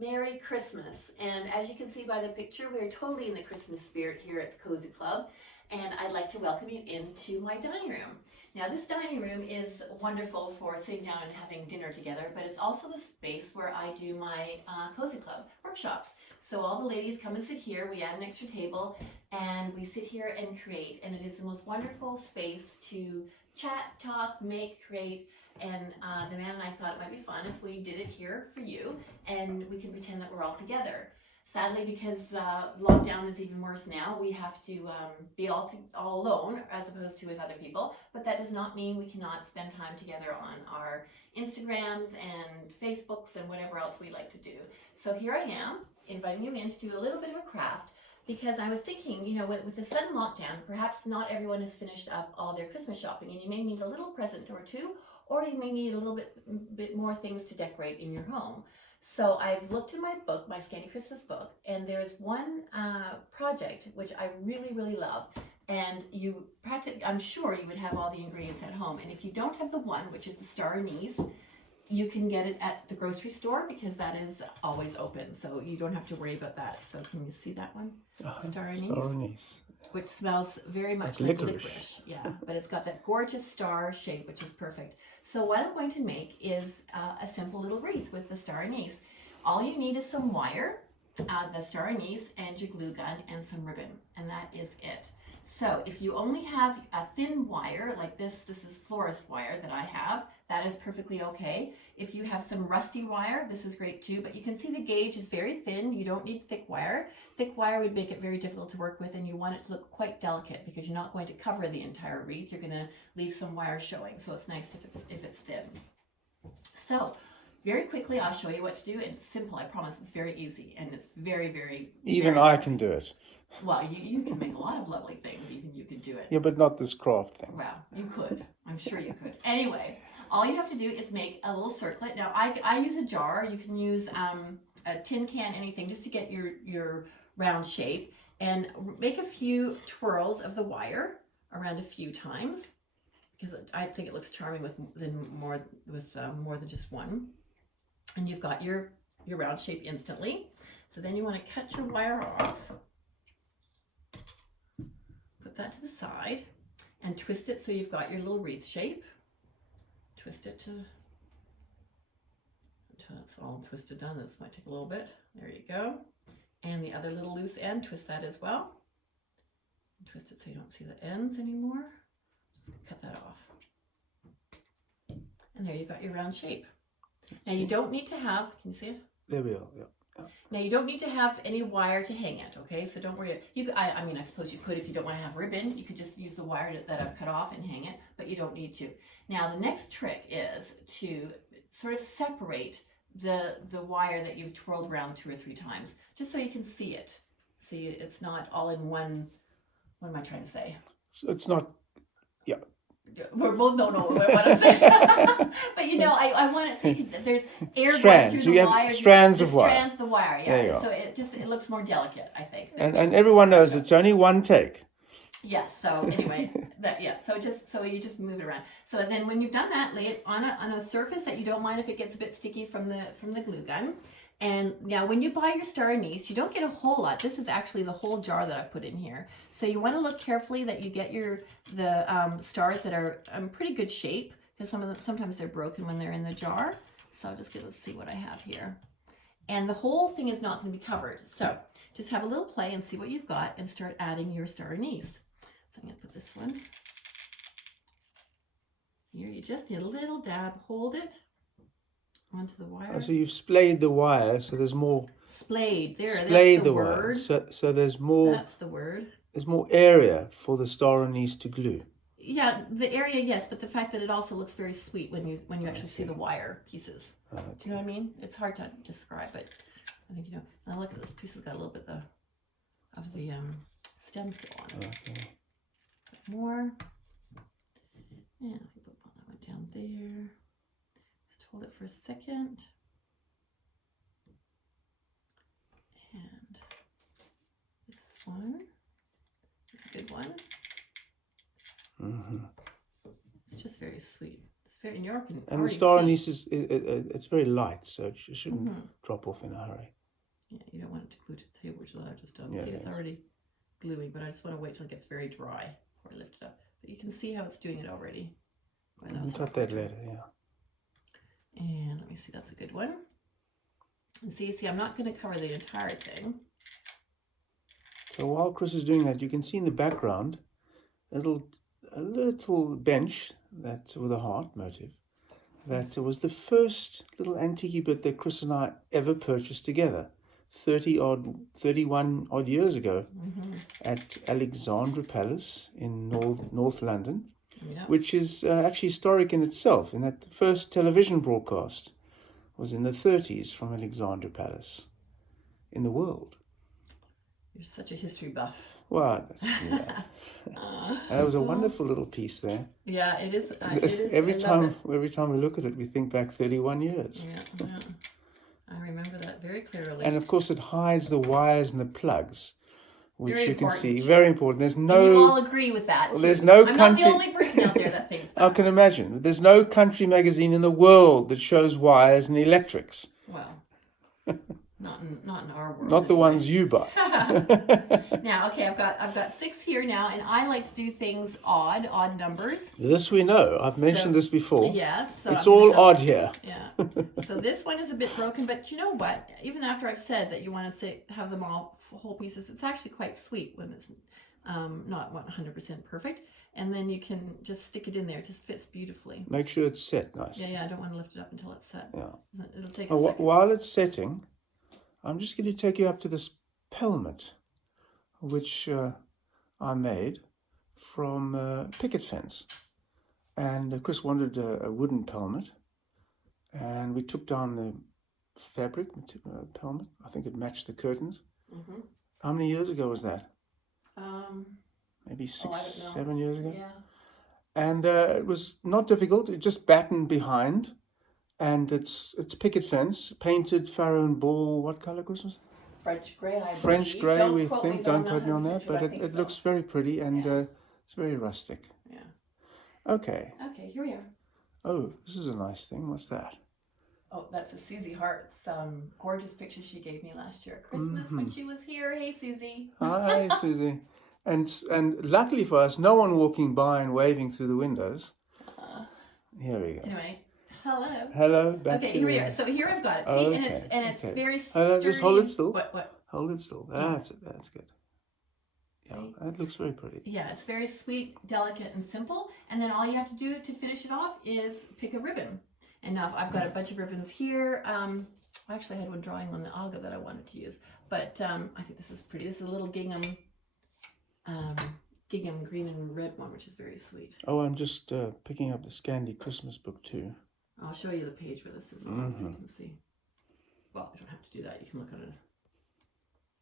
Merry Christmas. And as you can see by the picture, we are totally in the Christmas spirit here at the Cozy Club. And I'd like to welcome you into my dining room. Now, this dining room is wonderful for sitting down and having dinner together, but it's also the space where I do my Cozy Club workshops. So all the ladies come and sit here, we add an extra table, and we sit here and create. And it is the most wonderful space to chat, talk, make, create. And the man and I thought it might be fun if we did it here for you, and we can pretend that we're all together. Sadly, because lockdown is even worse now, we have to be all alone as opposed to with other people. But that does not mean we cannot spend time together on our Instagrams and Facebooks and whatever else we like to do. So here I am, inviting you in to do a little bit of a craft, because I was thinking, you know, with the sudden lockdown, perhaps not everyone has finished up all their Christmas shopping, and you may need a little present or two, or you may need a little bit more things to decorate in your home. So I've looked in my book, my Scanty Christmas book, and there's one project which I really, really love. And I'm sure you would have all the ingredients at home. And if you don't have the one, which is the star anise, you can get it at the grocery store because that is always open. So you don't have to worry about that. So can you see that one? Star anise. Star anise. Which smells very much like licorice. Yeah, but it's got that gorgeous star shape, which is perfect. So what I'm going to make is a simple little wreath with the star anise. All you need is some wire, the star anise, and your glue gun, and some ribbon, and that is it. So if you only have a thin wire like this is florist wire that I have, that is perfectly okay. If you have some rusty wire, this is great too, but you can see the gauge is very thin. You don't need thick wire. Thick wire would make it very difficult to work with, and you want it to look quite delicate because you're not going to cover the entire wreath. You're going to leave some wire showing, so it's nice if it's thin. So very quickly, I'll show you what to do. It's simple, I promise. It's very easy, and it's very, very... Even I can do it. Well, you can make a lot of lovely things. Even you can do it. Yeah, but not this craft thing. Well, you could. I'm sure you could. Anyway, all you have to do is make a little circlet. Now, I use a jar. You can use a tin can, anything, just to get your round shape. And make a few twirls of the wire around a few times, because I think it looks charming with more than just one. And you've got your round shape instantly. So then you want to cut your wire off. Put that to the side and twist it so you've got your little wreath shape. Twist it until it's all twisted down. This might take a little bit. There you go. And the other little loose end, twist that as well. And twist it so you don't see the ends anymore. Just cut that off. And there you've got your round shape. Now you don't need to have, can you see it? There we are, yeah. Now you don't need to have any wire to hang it, okay? So don't worry. I mean, I suppose you could if you don't want to have ribbon. You could just use the wire that I've cut off and hang it, but you don't need to. Now the next trick is to sort of separate the wire that you've twirled around 2 or 3 times, just so you can see it. See, it's not all in one. What am I trying to say? So it's not, yeah. We're both don't know what I want to say. But you know, I want it so you can, there's air going through the wire. Strands of wire. Strands of the wire, yeah. So it looks more delicate, I think. And everyone knows it's only one take. Yes, so anyway, so you just move it around. So then when you've done that, lay it on a surface that you don't mind if it gets a bit sticky from the glue gun. And now when you buy your star anise, you don't get a whole lot. This is actually the whole jar that I put in here. So you want to look carefully that you get the stars that are pretty good shape, because sometimes they're broken when they're in the jar. So I'm just going to see what I have here. And the whole thing is not going to be covered. So just have a little play and see what you've got and start adding your star anise. So I'm going to put this one here. You just need a little dab, hold it onto the wire. Oh, so you've splayed the wire, so there's more. Splayed, there. Splayed that's the wire. word. So there's more. That's the word. There's more area for the star anise to glue. Yeah, the area, yes, but the fact that it also looks very sweet when you actually see the wire pieces. Okay. Do you know what I mean? It's hard to describe, but I think you know. Now look at this piece has got a little bit of the stem still on it. Okay. More. Yeah, I think we'll put that one down there. Just hold it for a second. And this one is a good one. Mm-hmm. It's just very sweet. It's very, and you can And the already star see. anise is it's very light, so it shouldn't drop off in a hurry. Yeah, you don't want it to glue to the table, which I just don't Yeah, see. It's already gluey, but I just want to wait till it gets very dry before I lift it up. But you can see how it's doing it already. You can cut that later, yeah. And let me see, that's a good one. And see, I'm not going to cover the entire thing. So while Chris is doing that, you can see in the background a little bench that with a heart motif. That was the first little antique bit that Chris and I ever purchased together, 31 odd years ago, at Alexandra Palace in North London, which is actually historic in itself. In that the first television broadcast was in the 30s from Alexandra Palace in the world. You're such a history buff. Well, let's see that. That was a wonderful little piece there. Yeah, it is. Every time we look at it, we think back 31 years. Yeah. I remember that very clearly. And of course, it hides the wires and the plugs, which very you can important. see. Very important. There's no. And you all agree with that. Too. There's no I'm country. not the only person out there that thinks that. I can imagine. There's no country magazine in the world that shows wires and electrics. Well, not in our world. Not the ones you buy. Now, okay, I've got 6 here now, and I like to do things odd numbers. This we know. I've mentioned this before. Yes. So it's all odd here. Yeah. So this one is a bit broken, but you know what? Even after I've said that you want to have them all whole pieces, it's actually quite sweet when it's not 100% perfect. And then you can just stick it in there. It just fits beautifully. Make sure it's set nicely. Yeah. I don't want to lift it up until it's set. Yeah. It'll take a second. While it's setting, I'm just going to take you up to this pelmet, which I made from picket fence. And Chris wanted a wooden pelmet. And we took down the fabric pelmet. I think it matched the curtains. Mm-hmm. How many years ago was that? Maybe 7 years ago. Yeah. And it was not difficult. It just battened behind, and it's picket fence, painted farrow and ball. What color, Chris? French grey, I believe. French grey, don't we think. Don't quote me on that, but it so. looks very pretty, and it's very rustic. Yeah. Okay. Okay, here we are. Oh, this is a nice thing. What's that? Oh, that's a Susie Hart's gorgeous picture she gave me last year at Christmas when she was here. Hey, Susie. Hi, Susie. And luckily for us, no one walking by and waving through the windows. Here we go. Anyway, hello. Hello. Back okay, to here we are. So here I've got it. See, and it's very sturdy. Just hold it still. What? Hold it still. That's it. That's good. Yeah, that looks very pretty. Yeah, it's very sweet, delicate, and simple. And then all you have to do to finish it off is pick a ribbon. And now I've got a bunch of ribbons here. I actually had one drawing on the aga that I wanted to use, but I think this is pretty. This is a little gingham green and red one, which is very sweet. Oh, I'm just picking up the Scandi Christmas book too. I'll show you the page where this is on so you can see. Well, you don't have to do that. You can look at it.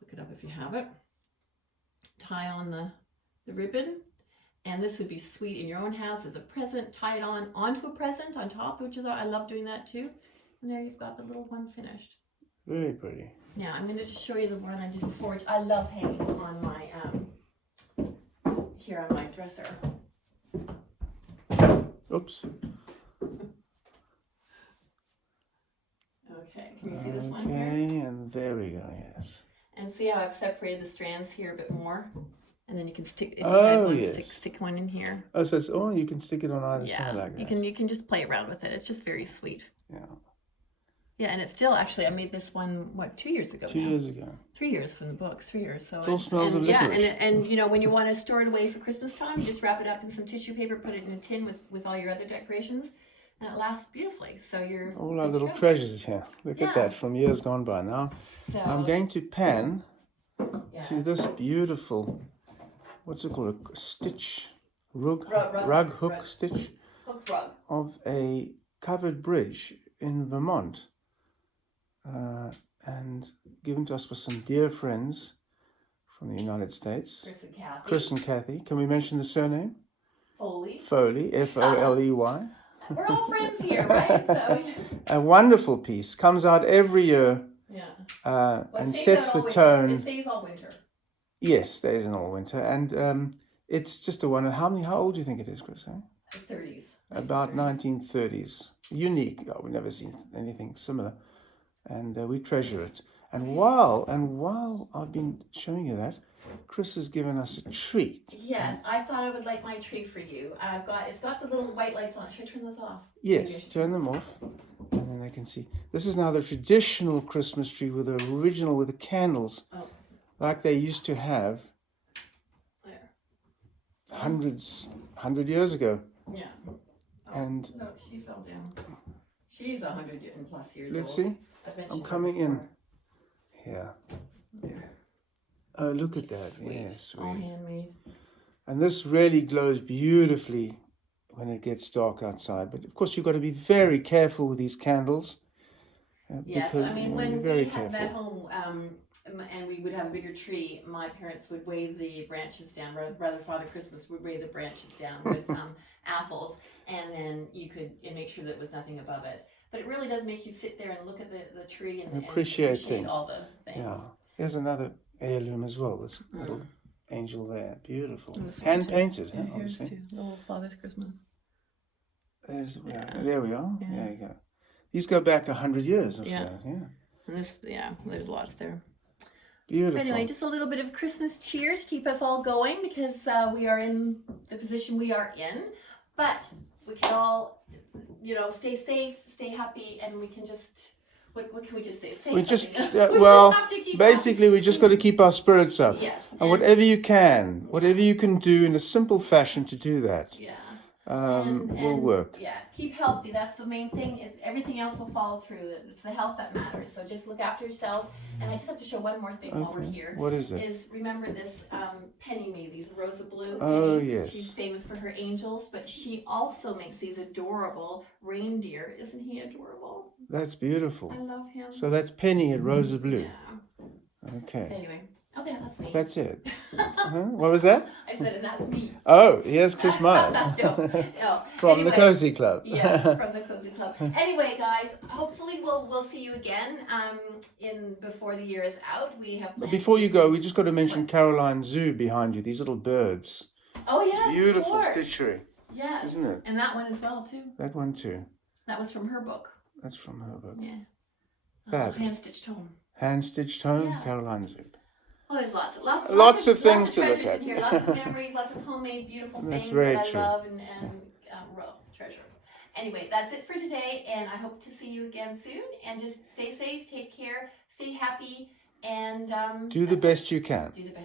Look it up if you have it. Tie on the ribbon. And this would be sweet in your own house as a present. Tie it onto a present on top, which is, I love doing that too. And there you've got the little one finished. Very pretty. Now I'm going to just show you the one I did before, which I love hanging on my, here on my dresser. Oops. Okay, can you see this one here? Okay, and there we go, yes. And see how I've separated the strands here a bit more? And then you can stick, if you had one, yes. stick one in here. Oh, so you can stick it on either side like that. You can just play around with it. It's just very sweet. Yeah. Yeah, and it's still actually, I made this one, 2 years ago 2 years ago. 3 years from the book, 3 years. So it all smells of licorice. Yeah, and you know, when you want to store it away for Christmas time, you just wrap it up in some tissue paper, put it in a tin with all your other decorations, and it lasts beautifully. So you're all our little treasures here. Look at that from years gone by. Now so, I'm going to pan to this beautiful, what's it called, a stitch, rug hook stitch hook rug of a covered bridge in Vermont, and given to us by some dear friends from the United States. Chris and Kathy. Can we mention the surname? Foley. Foley, F-O-L-E-Y. We're all friends here, right? So a wonderful piece. Comes out every year. Yeah. And sets the tone. It stays all winter. Yes, stays in all winter. And it's just a wonder. How old do you think it is, Chris? 30s. about 1930s. Unique. Oh, we've never seen anything similar, and we treasure it. And while I've been showing you that, Chris has given us a treat. Yes, I thought I would light my tree for you. It's got the little white lights on. Should I turn those off? Yes, turn them off, and then they can see. This is now the traditional Christmas tree with the candles, like they used to have There. 100 years ago. Yeah. And no, she fell down. She's 100 and plus years let's old. see. I'm coming in. Yeah. There. Oh, look at that. Sweet. Yes, All handmade. And this really glows beautifully when it gets dark outside. But of course, you've got to be very careful with these candles. Yes, because, I mean, when very we had that careful. home and we would have a bigger tree, my parents would weigh the branches down. Rather, Father Christmas would weigh the branches down with apples, and then you could make sure that there was nothing above it. But it really does make you sit there and look at the tree and appreciate things. all the things. Yeah. There's another heirloom as well. This little angel there. Beautiful. And Hand painted, yeah, huh? here's Obviously. too. The little Father's Christmas. There we are. Yeah. There you go. These go back 100 years or Yeah. so. Yeah. And this, there's lots there. Beautiful. Anyway, just a little bit of Christmas cheer to keep us all going because we are in the position we are in. But we can all, stay safe, stay happy, and we can just, what can we just say? We just, We well, have to keep basically, we just got to keep our spirits up. Yes. And whatever you can do in a simple fashion to do that, Yeah. will work. Yeah, keep healthy. That's the main thing. Everything else will follow through. It's the health that matters. So just look after yourselves. And I just have to show one more thing while we're here. What is it? Remember this Penny made these Rosa Blue. Oh, Penny. yes. She's famous for her angels, but she also makes these adorable reindeer. Isn't he adorable? That's beautiful. I love him. So that's Penny at Rosa Blue. Yeah. Okay. Anyway, that's me. That's it. What was that? I said, and that's me. Oh, here's Chris Miles. No. From Anyway, the Cozy Club. Yes, from the Cozy Club. Anyway, guys, hopefully we'll see you again before the year is out. We have But before you go, we just got to mention Caroline Zoo behind you. These little birds. Oh yes, Beautiful of course. stitchery. Yes, Isn't it? And that one as well too. That one too. That was from her book. That's from her book. Yeah. Fabulous. Hand stitched home. Hand stitched home, Yeah. Caroline Zoo. Oh, there's lots of things to look treasures at. in here. Lots of memories, lots of homemade, beautiful That's things very that true. I love and treasure. Anyway, that's it for today, and I hope to see you again soon. And just stay safe, take care, stay happy, and Do the best you can. do the best.